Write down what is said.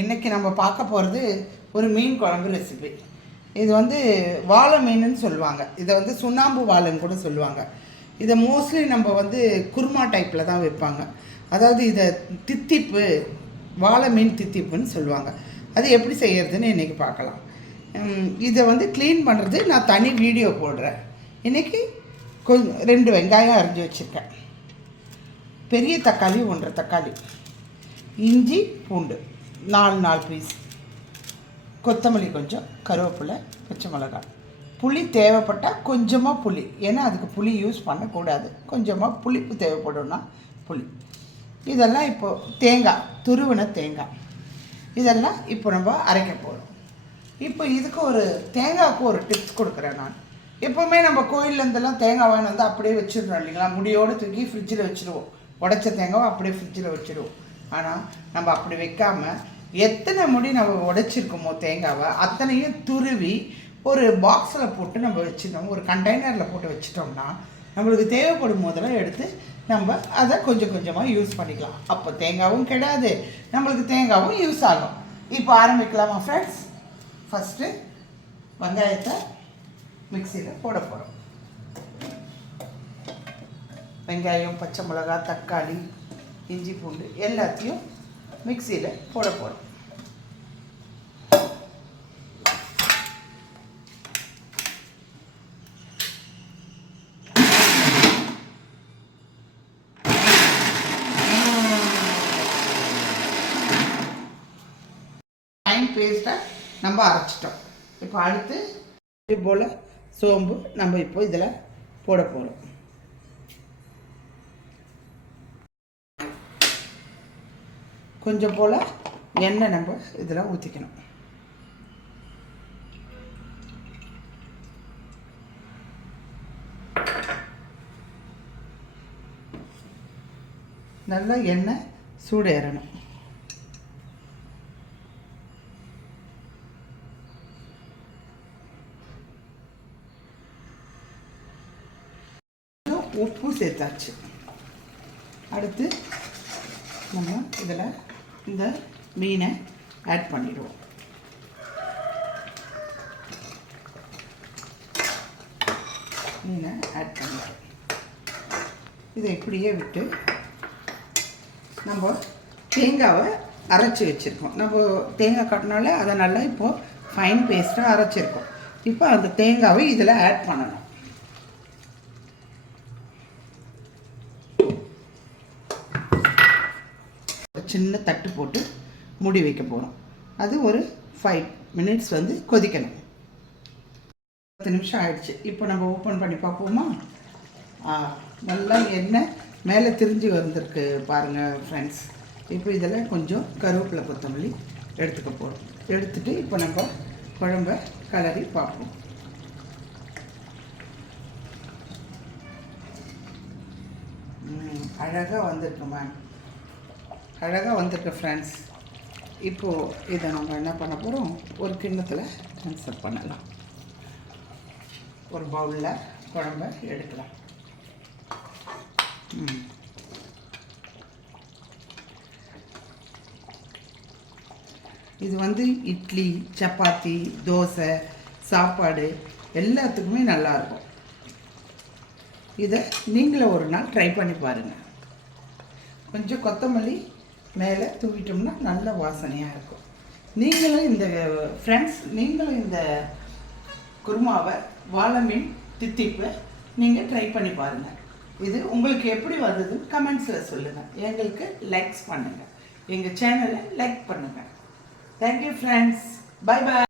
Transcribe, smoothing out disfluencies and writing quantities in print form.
இன்றைக்கி நம்ம பார்க்க போகிறது ஒரு மீன் குழம்பு ரெசிபி. இது வந்து வாழை மீனுன்னு சொல்லுவாங்க. இதை வந்து சுண்ணாம்பு வாழைன்னு கூட சொல்லுவாங்க. இதை மோஸ்ட்லி நம்ம வந்து குருமா டைப்பில் தான் வைப்பாங்க. அதாவது இதை தித்திப்பு, வாழை மீன் தித்திப்புன்னு சொல்லுவாங்க. அது எப்படி செய்கிறதுன்னு இன்றைக்கி பார்க்கலாம். இதை வந்து க்ளீன் பண்ணுறது நான் தனி வீடியோ போடுறேன். இன்றைக்கி கொஞ்சம் 2 வெங்காயம் அரிஞ்சு வச்சுருக்கேன், பெரிய தக்காளி 1.5 தக்காளி, இஞ்சி பூண்டு 4 பீஸ், கொத்தமல்லி கொஞ்சம், கருவேப்பிலை, பச்சை மிளகாய், புளி தேவைப்பட்டால் கொஞ்சமாக புளி, ஏன்னா அதுக்கு புளி யூஸ் பண்ணக்கூடாது, கொஞ்சமாக புளிப்பு தேவைப்படும்னா புளி. இதெல்லாம் இப்போது தேங்காய், துருவின தேங்காய், இதெல்லாம் இப்போ நம்ம அரைக்க போகிறோம். இப்போ இதுக்கு ஒரு தேங்காய்க்கு ஒரு டிப்ஸ் கொடுக்குறேன் நான். எப்போவுமே நம்ம கோயிலேருந்தெல்லாம் தேங்காய் வாங்கி வந்து அப்படியே வச்சுருந்தோம் இல்லைங்களா, முடியோடு தூக்கி ஃப்ரிட்ஜில் வச்சுருவோம். உடைச்ச தேங்காவை அப்படியே ஃப்ரிட்ஜில் வச்சுருவோம். ஆனால் நம்ம அப்படி வைக்காமல் எத்தனை முடி நம்ம உடைச்சிருக்கோமோ தேங்காவை அத்தனையும் துருவி ஒரு பாக்ஸில் போட்டு நம்ம வச்சுருந்தோம், ஒரு கண்டெய்னரில் போட்டு வச்சிட்டோம்னா நம்மளுக்கு தேவைப்படும் போதெல்லாம் எடுத்து நம்ம அதை கொஞ்சம் கொஞ்சமாக யூஸ் பண்ணிக்கலாம். அப்போ தேங்காவும் கெடாது, நம்மளுக்கு தேங்காவும் யூஸ் ஆகும். இப்போ ஆரம்பிக்கலாமா ஃப்ரெண்ட்ஸ்? ஃபஸ்ட்டு வெங்காயத்தை மிக்சியில் போட போகிறோம். வெங்காயம், பச்சை மிளகாய், தக்காளி, இஞ்சி பூண்டு எல்லாத்தையும் மிக்சியில் போட போகிறோம். ஃபைன் பேஸ்ட்டாக நம்ம அரைச்சிட்டோம். இப்போ அடுத்து இது போல் சோம்பு நம்ம இப்போ இதில் போட போகிறோம். கொஞ்சம் போல் எண்ணெய் நம்ம இதில் ஊற்றிக்கணும். நல்லா எண்ணெய் சூடேறணும். உப்பு சேர்த்தாச்சு. அடுத்து நம்ம இதில் இந்த மீனை ஆட் பண்ணிடுவோம். மீனை ஆட் பண்ணிடுவோம். இதை இப்படியே விட்டு நம்ம தேங்காவை அரைச்சி வச்சுருக்கோம். நம்ம தேங்காய் கட்டினால அதை நல்லா இப்போது ஃபைன் பேஸ்ட்டாக அரைச்சிருக்கோம். இப்போ அந்த தேங்காவை இதில் ஆட் பண்ணணும். சின்ன தட்டு போட்டு மூடி வைக்க போகிறோம். அது ஒரு 5 மினிட்ஸ் வந்து கொதிக்கணும். 10 நிமிஷம் ஆயிடுச்சு. இப்போ நம்ம ஓப்பன் பண்ணி பார்ப்போமா? நல்லா எண்ணெய் மேலே திரிஞ்சு வந்திருக்கு பாருங்கள் ஃப்ரெண்ட்ஸ். இப்போ இதில் கொஞ்சம் கருவேப்பிலை, கொத்தமல்லி எடுத்துக்க போகிறோம். எடுத்துகிட்டு இப்போ நம்ம குழம்ப கலரி பார்ப்போம். அழகாக வந்திருக்கு மேம், அழகாக வந்திருக்கு ஃப்ரெண்ட்ஸ். இப்போது இதை நம்ம என்ன பண்ண போகிறோம், ஒரு கிண்ணத்தில் ட்ரான்ஸ்ஃபர் பண்ணலாம். ஒரு பவுலில் குழம்ப எடுக்கலாம். இது வந்து இட்லி, சப்பாத்தி, தோசை, சாப்பாடு எல்லாத்துக்குமே நல்லாயிருக்கும். இதை நீங்களும் ஒரு நாள் ட்ரை பண்ணி பாருங்கள். கொஞ்சம் கொத்தமல்லி மேலே தூவிட்டோம்னா நல்ல வாசனையாக இருக்கும். நீங்களும் இந்த குருமாவை, வாழை மீன் தித்திப்பை நீங்கள் ட்ரை பண்ணி பாருங்கள். இது உங்களுக்கு எப்படி வந்ததுன்னு கமெண்ட்ஸில் சொல்லுங்கள். எங்களுக்கு லைக்ஸ் பண்ணுங்கள், எங்கள் சேனலை லைக் பண்ணுங்கள். Thank you friends. Bye bye.